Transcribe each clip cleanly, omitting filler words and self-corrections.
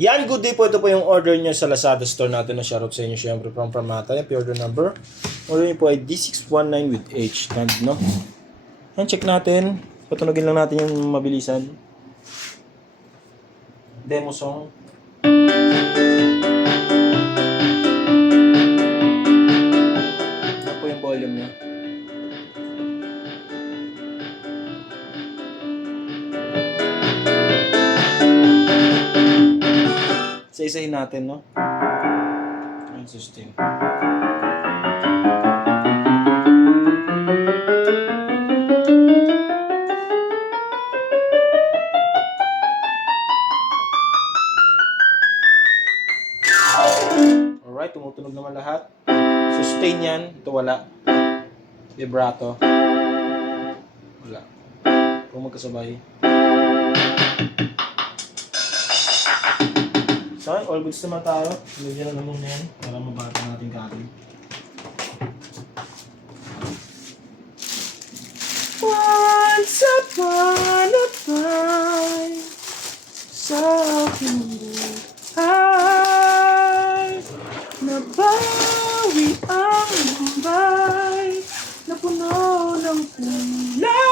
Yan, good day po. Ito po yung order nyo sa Lazada store natin na shoutout sa inyo syempre from Pramata. Yung order number. Order nyo po ay D619 with H. No? Yan, check natin. Patunogin lang natin yung mabilisan. Demo song. Yan po yung volume niya. Isa-isahin natin, no? Yung system. Alright, tumutunog naman lahat. Sustain yan. Ito wala. Vibrato. Wala. Kung magkasabay. So, all goods naman tayo. Lagyan na muna yan para mabata natin kagad. Once upon a time, sa aking buhay, nabawi ang Mumbai na puno ng kulay.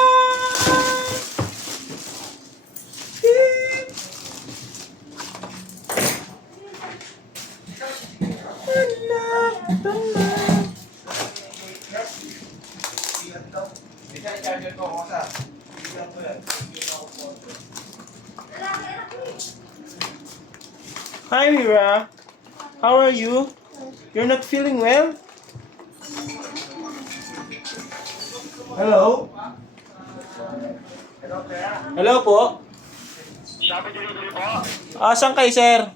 Hi Mira, how are you? You're not feeling well? Hello? Hello po? Saan kayo sir?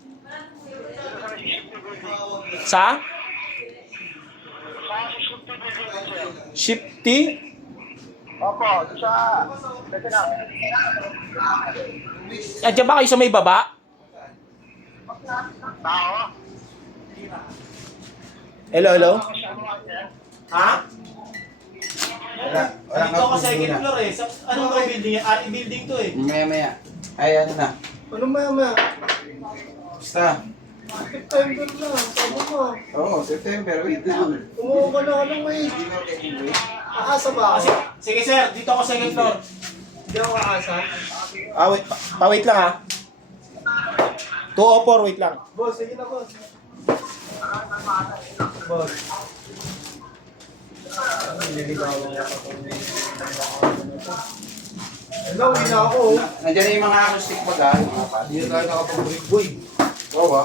Sa? Shifty? Opo, sa... Diyan ba kayo sa may baba? Tao? Hello, hello? Ha? Wala Dito ako second floor eh. Anong building? Ati building to eh. Maya. Ay, ano na? Ano maya? Basta. September na, sabi mo. Oo, September. Wait lang. Umuha ka na ng may... Aasa ba ako? Sige sir, dito ako second floor. Hindi ako aasa. Wait, wait lang ha. 204, wait lang. Boss, sige na boss. Boss. Nililigawan niya ako. Hello, uwi na ako. Nandiyan na yung mga acoustic mo dahil. Hindi na tayo nakapag-break boy. Oo ba?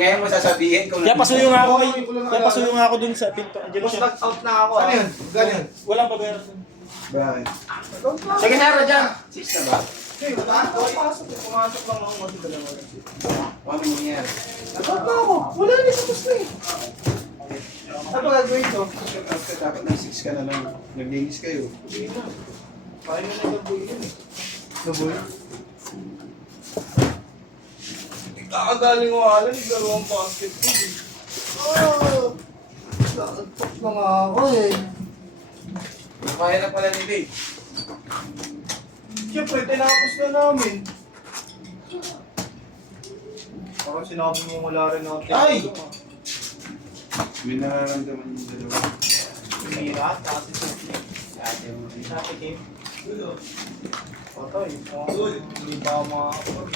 Ngayon mo sasabihin kung... Kaya pasuyo nga ako kay... Kaya pasuyo nga ako dun sa pinto. Andiyan Boss, siya. nag-out na ako. Ano yun? Ganyan. Walang pabayaran. Bakit? Sige sir, dyan. 6 na ba? Hey, pumasok lang ako kasi dalawa. Ano mo yan? Nag-out na ako. Wala na sa boss na eh. Ano ba gagawin to? Dapat ng 6 ka na lang. Naglinis kayo. Hindi na. Kaya na nag-boy yun eh. Nag-boy? Kakagaling ko alam, dalawang basketball eh. Nakagpak na nga ako eh. Kaya na pala ni Dave. Siyempre, tinapos na namin. Parang sinabi mo wala rin ako. Ay! May nararamdaman yung dalawa. Pinira, kasi Ate mo rin. Ate Kim. patay. Hindi pa ako makakapag.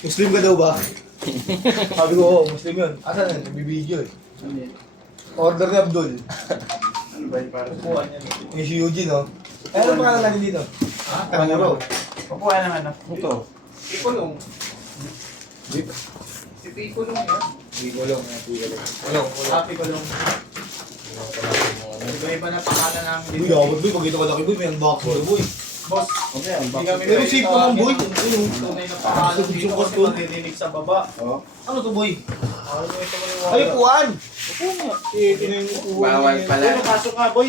Muslim ka daw ba? Sabi ko, oo, Muslim yun. Asan yun? Nagbibideo eh. Ano yan? Order ni Abdul. Ano ba yung para sa... Kuhan yan. Yung si Eugene, no? Eh, ano pangalan natin dito? Ha? Kamuro. Kukuha ng ano? Ito. Pikulong. Si Pikulong yan. Gulong. Ah, Pikulong. Iba-iba na pangalan namin Uy, awad boy. Pag ito kalaki boy, may unboxing na boy. Boss, Okay, ang hindi kami Pero safe naman boy. Yung tunay na pangalan dito kasi maririnig sa baba. Oo. Ano to boy? Ano mo ito maniwala? Ay, puwan! Upo nga. Ito na yung upo. Bawal pala. Boy, napasok nga boy.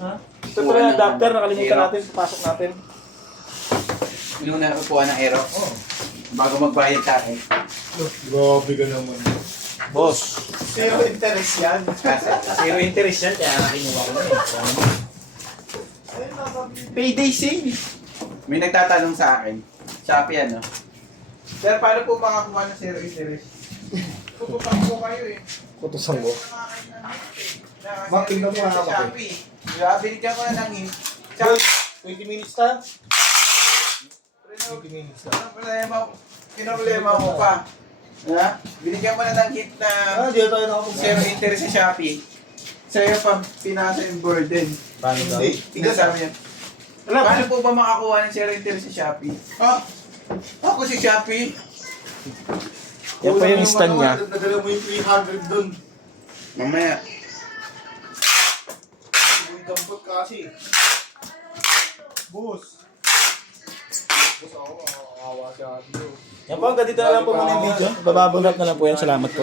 Ha? Ito pala yung adapter. Nakalimutan natin. Papasok natin. Inuna na kukuha ng aero. Bago magbayad sa akin. Grabe ka naman. Boss. Zero interest yan. Zero interest yan. Kaya nakinuha ko na eh. Ayun, nakabili. Payday sale. May nagtatanong sa akin. Shopee ano? Sir, paano po makakuha ng zero interest? Pupupak po kayo eh. Kutusan ko. Mak, Mak, tingnan mo nga ako. Shopee. Diba? Binigyan ko na ng hint. Boy, Shopee. 20 minutes na. 20 minutes na. Problema mo pa. Ha? Binigyan mo na ng hint na Di na tayo nakapag zero interest sa Shopee. Sa'yo pa pinasa yung burden. Paano daw? Hindi. Tingnan sa amin yan. Paano po ba makakuha ng zero interest sa Shopee? Ha? Ako si Shopee. Yan pa yung stand niya. Nadala mo yung 300 dun. Mamaya. Yung dampot kasi. Boss. Boss ako, makakawa siya dito. Yan po, hanggang dito na lang po muna yung video. Bababunot na lang po yan. Salamat po.